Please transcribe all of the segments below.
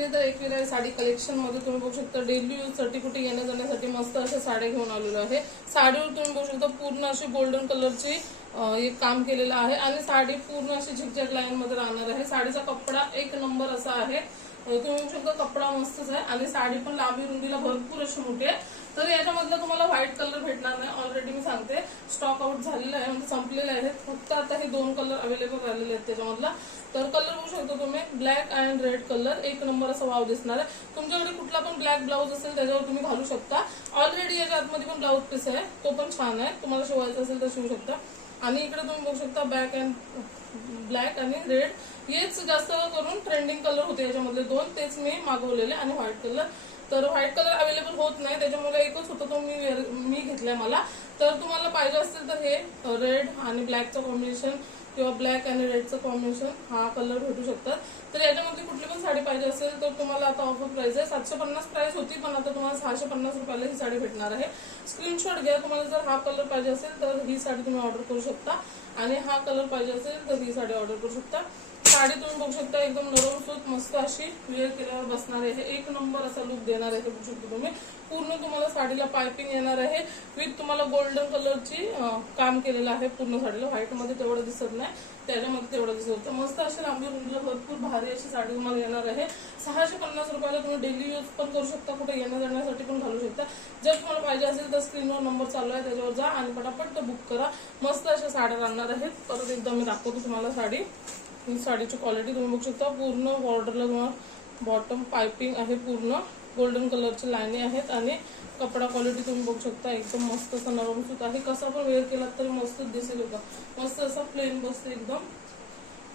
Weather Ekvira sari collection मध्ये तुम्ही बघू शकता डेली यूज साठी कुठे येण्या जाण्यासाठी मस्त अशा साड्या घेऊन आलेलो आहे। साडीवर तुम्ही बघू शकता पूर्ण अशी गोल्डन कलरची एक काम केलेलं आहे आणि साडी पूर्ण अशी झिकझॅक लाईन मध्ये राहणार आहे। साडीचा कपडा एक नंबर असा आहे, तुम्ही बघू शकता कपडा मस्तच आहे आणि साडी पण लांबी रुंदीला भरपूर अशी मोठी आहे। तर याच्यामधला तुम्हाला व्हाईट कलर भेटणार नाही, ऑलरेडी मी सांगते स्टॉक आउट झालेला आहे, म्हणजे संपलेले आहेत। फक्त आता हे 2 कलर अवेलेबल राहिलेले आहेत त्याच्यामधला। तर कलर बघू शकता तुम्ही ब्लॅक अँड रेड कलर, एक नंबर असा वाव दिसणार आहे। तुमच्याकडे कुठला पण ब्लॅक ब्लाऊज असेल त्याच्यावर तुम्ही घालू शकता। ऑलरेडी याच्या आतमध्ये पण ब्लाऊज पीस आहे, तो पण छान आहे, तुम्हाला शिवायचा असेल तर शिवू शकता। आणि इकडे तुम्ही बघू शकता ब्लॅक आणि रेड, हेच जास्त करून ट्रेंडिंग कलर होते याच्यामधले 2, तेच मी मागवलेले। आणि व्हाईट कलर, तर व्हाईट कलर अवेलेबल होत नाही त्याच्यामुळे एकच होता तो मी घेतलाय मला। तर तुम्हाला पाहिजे असेल तर हे रेड आणि ब्लॅकचं कॉम्बिनेशन किंवा ब्लॅक आणि रेडचं कॉम्बिनेशन हा कलर भेटू शकतात। तर याच्यामध्ये कुठली पण साडी पाहिजे असेल तर तुम्हाला आता ऑफर प्राइस आहे, 750 प्राइस होती पण आता तुम्हाला 650 रुपयाला ही साडी भेटणार आहे। स्क्रीनशॉट घ्या, तुम्हाला जर हा कलर पाहिजे असेल तर ही साडी तुम्ही ऑर्डर करू शकता आणि हा कलर पाहिजे असेल तर ही साडी ऑर्डर करू शकता। साडी तुम्ही बघू शकता एकदम नरम सूत मस्त अशी वेअर केल्यावर बसणार आहे, एक नंबर असा लुक देणार आहे। बघू शकता तुम्ही पूर्ण तुम्हाला साडीला पाइपिंग येणार आहे विथ तुम्हाला गोल्डन कलरची काम केलेलं आहे पूर्ण साडीला। व्हाईट मध्ये तेवढं दिसत नाही, त्याच्यामध्ये तेवढं दिसत होतं। मस्त अशी लांबी रुंदीला भरपूर भारी अशी साडी तुम्हाला येणार आहे। 650 रुपयाला तुम्ही डेली यूज पण करू शकता, कुठे येण्या जाण्यासाठी पण घालू शकता। जर तुम्हाला पाहिजे असेल तर स्क्रीनवर नंबर चालू आहे त्याच्यावर जा आणि पटापट तो बुक करा। मस्त अशा साड्या राहणार आहेत। परत एकदा मी दाखवतो तुम्हाला साडी। ही साडीची क्वालिटी तुम्ही बघू शकता, पूर्ण बॉर्डरला तुम्हाला बॉटम पाइपिंग आहे, पूर्ण गोल्डन कलरची लाईनी आहेत आणि कपडा क्वालिटी तुम्ही बघू शकता एकदम मस्त असा नरम सूत आहे। कसा पण वेअर केला तरी मस्त दिसेल होता, मस्त असा प्लेन बसते एकदम।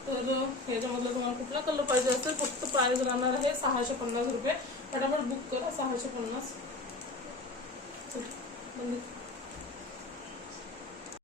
तर याच्यामधला तुम्हाला कुठला कलर पाहिजे असेल फक्त प्राइस राहणार आहे 650 रुपये। फटाफट बुक करा, 650।